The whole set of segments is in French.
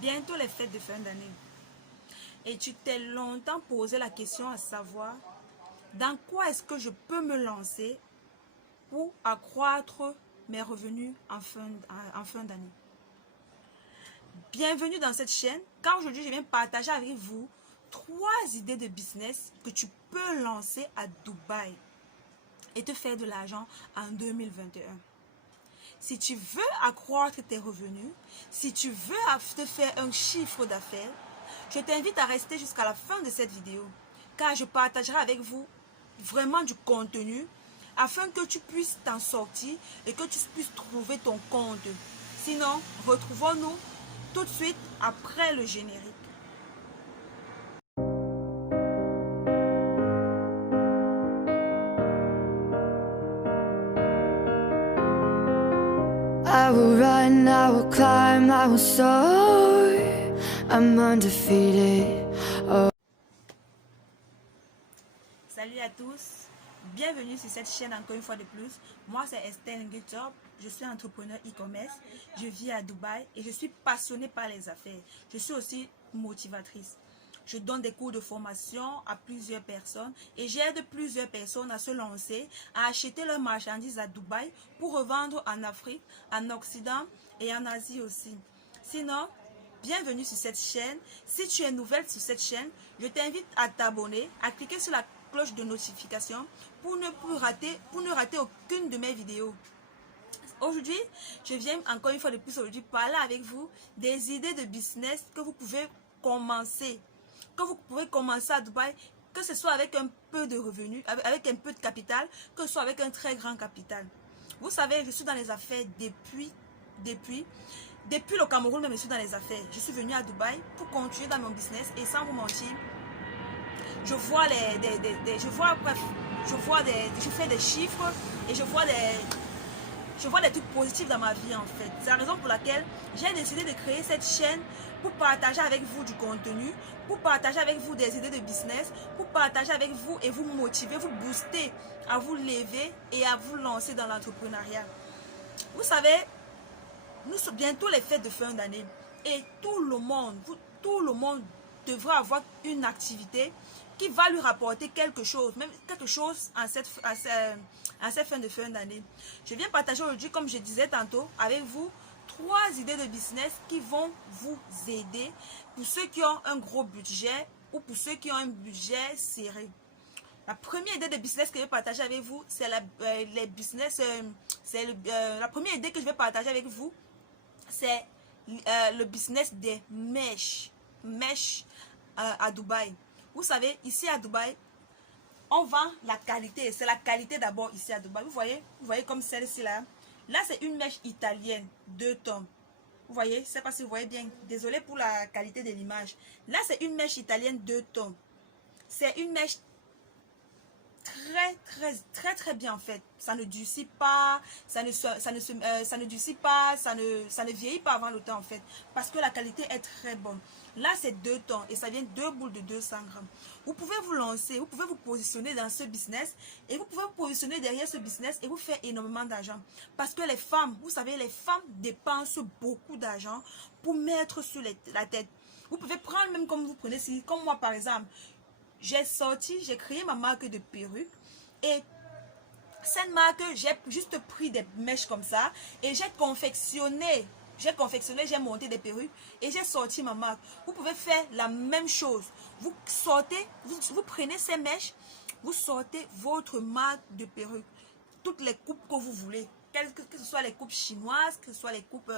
Bientôt les fêtes de fin d'année. Et tu t'es longtemps posé la question à savoir dans quoi est-ce que je peux me lancer pour accroître mes revenus en fin d'année. Bienvenue dans cette chaîne, car aujourd'hui je viens partager avec vous 3 idées de business que tu peux lancer à Dubaï et te faire de l'argent en 2021. Si tu veux accroître tes revenus, si tu veux te faire un chiffre d'affaires, je t'invite à rester jusqu'à la fin de cette vidéo, car je partagerai avec vous vraiment du contenu afin que tu puisses t'en sortir et que tu puisses trouver ton compte. Sinon, retrouvons-nous tout de suite après le générique. I will run, I will climb, I will soar. I'm undefeated. Oh. Salut à tous, bienvenue sur cette chaîne encore une fois de plus. Moi c'est Estelle Nguetop, je suis entrepreneur e-commerce, je vis à Dubaï et je suis passionnée par les affaires. Je suis aussi motivatrice. Je donne des cours de formation à plusieurs personnes et j'aide plusieurs personnes à se lancer, à acheter leurs marchandises à Dubaï pour revendre en Afrique, en Occident et en Asie aussi. Sinon, bienvenue sur cette chaîne. Si tu es nouvelle sur cette chaîne, je t'invite à t'abonner, à cliquer sur la cloche de notification pour ne rater aucune de mes vidéos. Aujourd'hui, je viens encore une fois de plus aujourd'hui parler avec vous des idées de business que vous pouvez commencer. Que vous pouvez commencer à Dubaï, que ce soit avec un peu de revenus, avec un peu de capital, que ce soit avec un très grand capital. Vous savez, je suis dans les affaires depuis le Cameroun, même je suis dans les affaires. Je suis venue à Dubaï pour continuer dans mon business et sans vous mentir, je fais des chiffres et je vois des trucs positifs dans ma vie en fait. C'est la raison pour laquelle j'ai décidé de créer cette chaîne pour partager avec vous du contenu, pour partager avec vous des idées de business, pour partager avec vous et vous motiver, vous booster à vous lever et à vous lancer dans l'entrepreneuriat. Vous savez, nous sommes bientôt les fêtes de fin d'année et tout le monde devra avoir une activité qui va lui rapporter quelque chose, même quelque chose en cette fin d'année. Je viens partager aujourd'hui, comme je disais tantôt, avec vous 3 idées de business qui vont vous aider pour ceux qui ont un gros budget ou pour ceux qui ont un budget serré. La première idée de business que je vais partager avec vous, c'est la première idée que je vais partager avec vous, c'est le business des mèches à Dubaï. Vous savez, ici à Dubaï, on vend la qualité. C'est la qualité d'abord ici à Dubaï. Vous voyez comme celle-ci là. Là, c'est une mèche italienne, 2 tonnes. Vous voyez, je ne sais pas si vous voyez bien. Désolé pour la qualité de l'image. Là, c'est une mèche italienne, 2 tonnes. C'est une mèche très bien en fait. Ça ne durcit pas, ça ne durcit pas, ça ne vieillit pas avant le temps en fait, parce que la qualité est très bonne. Là c'est 2 tonnes et ça vient 2 boules de 200 grammes. Vous pouvez vous lancer, vous pouvez vous positionner dans ce business et vous pouvez vous positionner derrière ce business et vous faire énormément d'argent, parce que les femmes, vous savez, les femmes dépensent beaucoup d'argent pour mettre sur la tête. Vous pouvez prendre, même comme vous prenez, comme moi par exemple, j'ai créé ma marque de perruques et cette marque, j'ai juste pris des mèches comme ça et j'ai confectionné, j'ai monté des perruques et j'ai sorti ma marque. Vous pouvez faire la même chose. Vous sortez, vous prenez ces mèches, vous sortez votre marque de perruques. Toutes les coupes que vous voulez. Que ce soit les coupes chinoises, que ce soit les coupes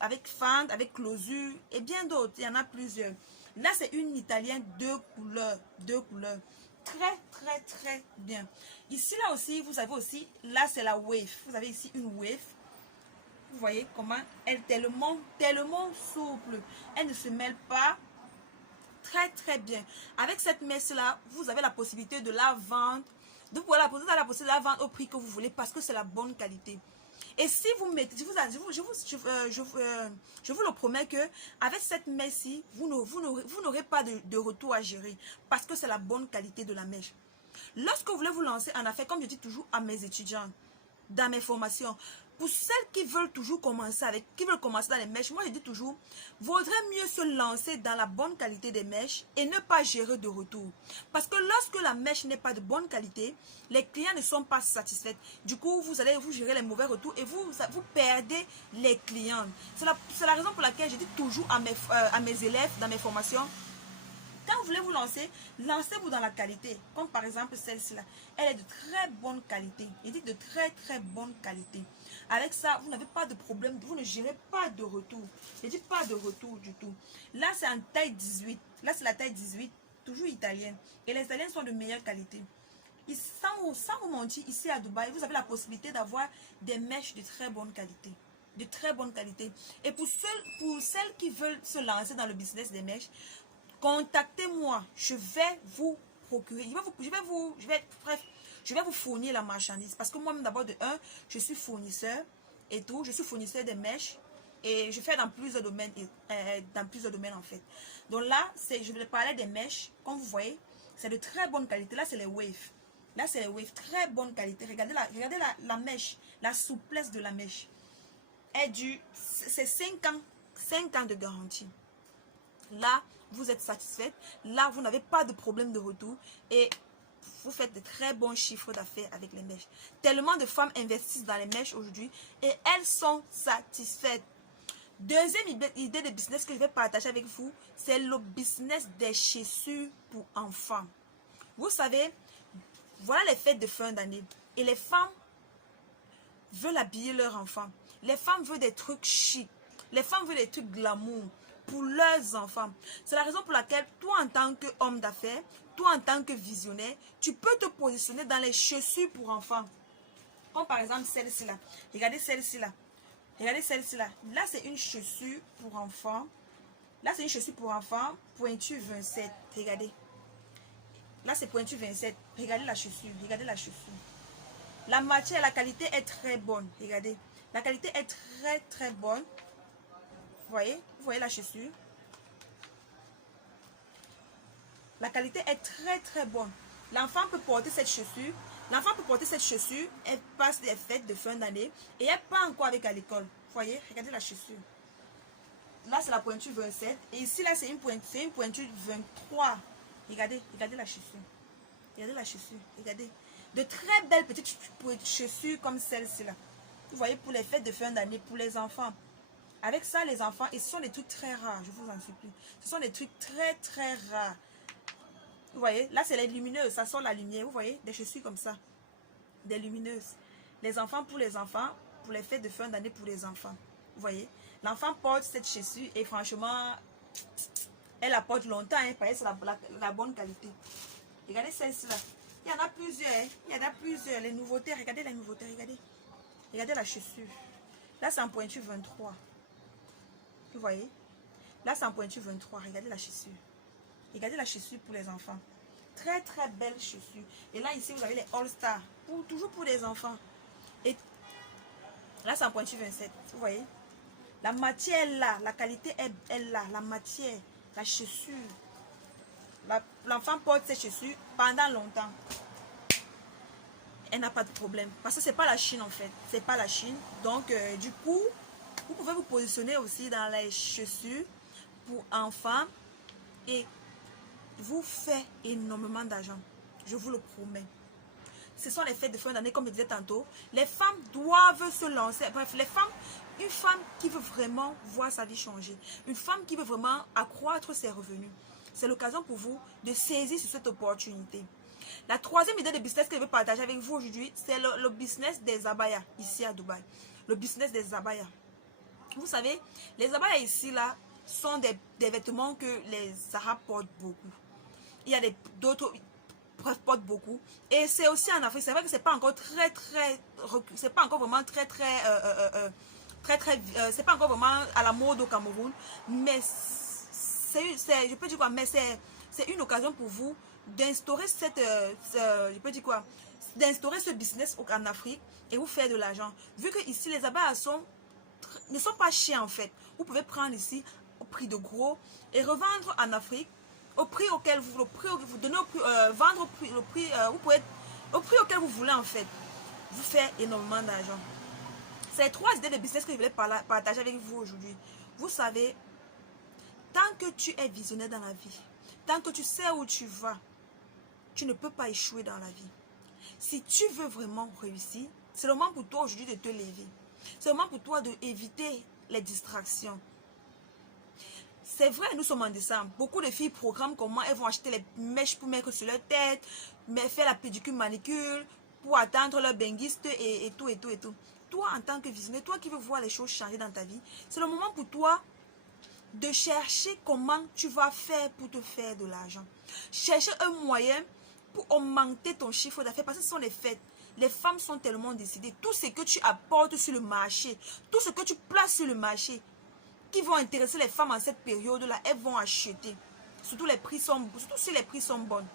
avec fente, avec closure et bien d'autres. Il y en a plusieurs. Là, c'est une italienne 2 couleurs. 2 couleurs. Très bien. Ici, là aussi, vous avez aussi, là, c'est la wave. Vous avez ici une wave. Vous voyez comment elle est tellement souple. Elle ne se mêle pas. Très bien. Avec cette mèche-là, vous avez la possibilité de la vendre. Donc voilà, vous avez la possibilité de la vendre au prix que vous voulez parce que c'est la bonne qualité. Et si vous mettez, je vous le promets que avec cette mèche-ci, vous n'aurez pas de retour à gérer parce que c'est la bonne qualité de la mèche. Lorsque vous voulez vous lancer en affaires, comme je dis toujours à mes étudiants, dans mes formations, Pour celles qui veulent toujours commencer qui veulent commencer dans les mèches, moi je dis toujours, vaudrait mieux se lancer dans la bonne qualité des mèches et ne pas gérer de retour. Parce que lorsque la mèche n'est pas de bonne qualité, les clients ne sont pas satisfaits. Du coup, vous allez vous gérer les mauvais retours et vous perdez les clients. C'est la raison pour laquelle je dis toujours à mes élèves dans mes formations, quand vous voulez vous lancer, lancez-vous dans la qualité. Comme par exemple celle-ci-là. Elle est de très bonne qualité. Je dis de très très bonne qualité. Avec ça, vous n'avez pas de problème. Vous ne gérez pas de retour. Je dis pas de retour du tout. Là, c'est en taille 18. Là, c'est la taille 18. Toujours italienne. Et les italiennes sont de meilleure qualité. Et sans vous mentir, ici à Dubaï, vous avez la possibilité d'avoir des mèches de très bonne qualité. De très bonne qualité. Et pour celles qui veulent se lancer dans le business des mèches, contactez-moi, je vais vous procurer, je vais vous fournir la marchandise. Parce que moi-même d'abord je suis fournisseur et tout, je suis fournisseur des mèches et je fais dans plusieurs domaines, en fait. Donc là, je vais parler des mèches, comme vous voyez, c'est de très bonne qualité. Là, c'est les waves. Là, c'est les waves, très bonne qualité. Regardez la mèche, la souplesse de la mèche. C'est 5 ans de garantie. Là, vous êtes satisfaite. Là, vous n'avez pas de problème de retour. Et vous faites de très bons chiffres d'affaires avec les mèches. Tellement de femmes investissent dans les mèches aujourd'hui. Et elles sont satisfaites. Deuxième idée de business que je vais partager avec vous, c'est le business des chaussures pour enfants. Vous savez, voilà les fêtes de fin d'année. Et les femmes veulent habiller leurs enfants. Les femmes veulent des trucs chics. Les femmes veulent des trucs glamour pour leurs enfants. C'est la raison pour laquelle toi en tant qu'homme d'affaires, toi en tant que visionnaire, tu peux te positionner dans les chaussures pour enfants. Comme par exemple celle-ci là. Regardez celle-ci là. Regardez celle-ci là. Là c'est une chaussure pour enfants. Là c'est une chaussure pour enfants. Pointure 27. Regardez. Là c'est pointure 27. Regardez la chaussure. Regardez la chaussure. La matière, la qualité est très bonne. Regardez. La qualité est très très bonne. Vous voyez la chaussure. La qualité est très très bonne. L'enfant peut porter cette chaussure. L'enfant peut porter cette chaussure. Elle passe des fêtes de fin d'année. Et elle part encore avec à l'école. Vous voyez, regardez la chaussure. Là, c'est la pointure 27. Et ici, là, c'est une pointure 23. Regardez la chaussure. Regardez la chaussure. Regardez. De très belles petites chaussures comme celle-ci là. Vous voyez, pour les fêtes de fin d'année, pour les enfants. Avec ça, les enfants, et ce sont des trucs très rares, je vous en supplie. Ce sont des trucs très, très rares. Vous voyez, là, c'est les lumineuses, ça sort la lumière. Vous voyez, des chaussures comme ça. Des lumineuses. Les enfants, pour les fêtes de fin d'année pour les enfants. Vous voyez, l'enfant porte cette chaussure et franchement, elle la porte longtemps, hein, parce que c'est la bonne qualité. Regardez celle-ci là. Il y en a plusieurs, hein. Il y en a plusieurs. Les nouveautés, regardez les nouveautés, regardez. Regardez la chaussure. Là, c'est en pointure 23. Vous voyez? Là, c'est en pointure 23. Regardez la chaussure. Regardez la chaussure pour les enfants. Très, très belle chaussure. Et là, ici, vous avez les All-Star. Toujours pour les enfants. Et là, c'est en pointure 27. Vous voyez? La matière est là. La qualité est là. La matière, la chaussure. L'enfant porte ses chaussures pendant longtemps. Elle n'a pas de problème. Parce que c'est pas la Chine, en fait. C'est pas la Chine. Donc, du coup, vous pouvez vous positionner aussi dans les chaussures pour enfants et vous faites énormément d'argent. Je vous le promets. Ce sont les fêtes de fin d'année, comme je disais tantôt. Les femmes doivent se lancer. Bref, une femme qui veut vraiment voir sa vie changer. Une femme qui veut vraiment accroître ses revenus. C'est l'occasion pour vous de saisir sur cette opportunité. La troisième idée de business que je vais partager avec vous aujourd'hui, c'est le business des abayas ici à Dubaï. Le business des abayas. Vous savez, les abayas ici, là, sont des vêtements que les Arabes portent beaucoup. Il y a d'autres portent beaucoup. Et c'est aussi en Afrique. C'est vrai que c'est pas encore c'est pas encore vraiment c'est pas encore vraiment à la mode au Cameroun. Mais je peux dire quoi, mais c'est une occasion pour vous d'instaurer d'instaurer ce business en Afrique et vous faire de l'argent. Vu que ici les abayas ne sont pas chers en fait. Vous pouvez prendre ici au prix de gros et revendre en Afrique au prix auquel vous donnez vendre au prix auquel vous voulez en fait. Vous faites énormément d'argent. C'est 3 idées de business que je voulais partager avec vous aujourd'hui. Vous savez, tant que tu es visionnaire dans la vie, tant que tu sais où tu vas, tu ne peux pas échouer dans la vie. Si tu veux vraiment réussir, c'est le moment pour toi aujourd'hui de te lever. C'est le moment pour toi d'éviter les distractions. C'est vrai, nous sommes en décembre. Beaucoup de filles programment comment elles vont acheter les mèches pour mettre sur leur tête, mais faire la pédicure manicure, pour attendre leur benguiste et tout. Toi, en tant que visionnaire, toi qui veux voir les choses changer dans ta vie, c'est le moment pour toi de chercher comment tu vas faire pour te faire de l'argent. Chercher un moyen pour augmenter ton chiffre d'affaires parce que ce sont les fêtes. Les femmes sont tellement décidées. Tout ce que tu apportes sur le marché, tout ce que tu places sur le marché, qui vont intéresser les femmes en cette période-là, elles vont acheter. Surtout si les prix sont bons.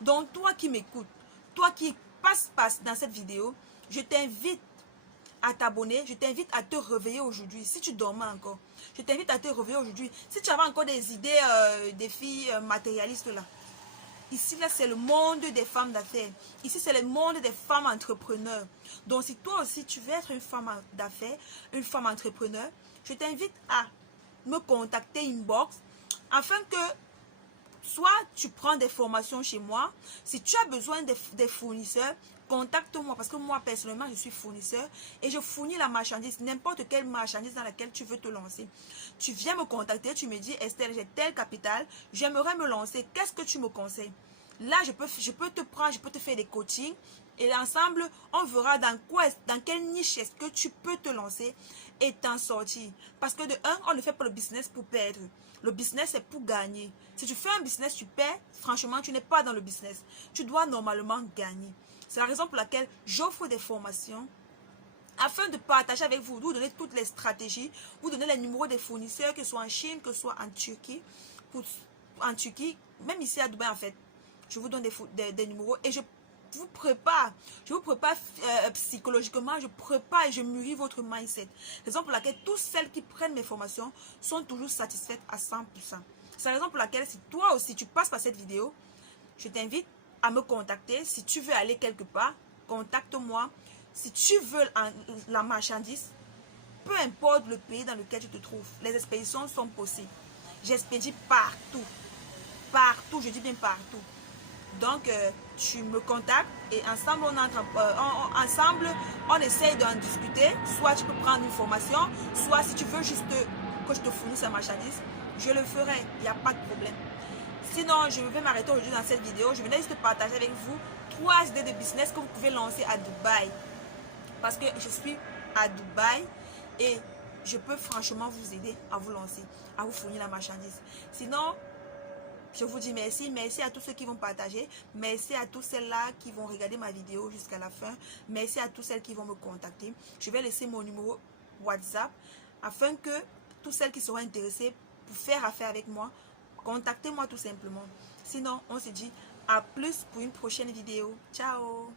Donc, toi qui m'écoutes, toi qui passe dans cette vidéo, je t'invite à t'abonner, je t'invite à te réveiller aujourd'hui. Si tu dormais encore, je t'invite à te réveiller aujourd'hui. Si tu avais encore des idées, des filles matérialistes là. Ici, là, c'est le monde des femmes d'affaires. Ici, c'est le monde des femmes entrepreneurs. Donc, si toi aussi, tu veux être une femme d'affaires, une femme entrepreneur, je t'invite à me contacter inbox afin que soit tu prends des formations chez moi. Si tu as besoin des fournisseurs, contacte-moi parce que moi, personnellement, je suis fournisseur et je fournis la marchandise, n'importe quelle marchandise dans laquelle tu veux te lancer. Tu viens me contacter, tu me dis, Estelle, j'ai tel capital, j'aimerais me lancer, qu'est-ce que tu me conseilles? Là, je peux te prendre, je peux te faire des coachings et ensemble, on verra dans quelle niche est-ce que tu peux te lancer et t'en sortir. Parce que de un, on ne fait pas le business pour perdre. Le business, c'est pour gagner. Si tu fais un business, tu perds, franchement, tu n'es pas dans le business. Tu dois normalement gagner. C'est la raison pour laquelle j'offre des formations afin de partager avec vous, vous donner toutes les stratégies, vous donner les numéros des fournisseurs, que ce soit en Chine, que ce soit en Turquie. En Turquie, même ici à Dubaï en fait, je vous donne des numéros et je vous prépare psychologiquement, je prépare et je mûris votre mindset. Raison pour laquelle toutes celles qui prennent mes formations sont toujours satisfaites à 100%. C'est la raison pour laquelle si toi aussi tu passes par cette vidéo, je t'invite à me contacter. Si tu veux aller quelque part, contacte-moi. Si tu veux la marchandise, peu importe le pays dans lequel tu te trouves, les expéditions sont possibles. J'expédie partout. Partout, je dis bien partout. Donc, tu me contactes et ensemble, on essaye d'en discuter. Soit tu peux prendre une formation, soit si tu veux juste que je te fournisse la marchandise, je le ferai. Il n'y a pas de problème. Sinon, je vais m'arrêter aujourd'hui dans cette vidéo. Je venais juste partager avec vous 3 idées de business que vous pouvez lancer à Dubaï. Parce que je suis à Dubaï et je peux franchement vous aider à vous lancer, à vous fournir la marchandise. Sinon, je vous dis merci. Merci à tous ceux qui vont partager. Merci à tous celles-là qui vont regarder ma vidéo jusqu'à la fin. Merci à tous celles qui vont me contacter. Je vais laisser mon numéro WhatsApp afin que toutes celles qui seront intéressées pour faire affaire avec moi, contactez-moi tout simplement. Sinon, on se dit à plus pour une prochaine vidéo. Ciao!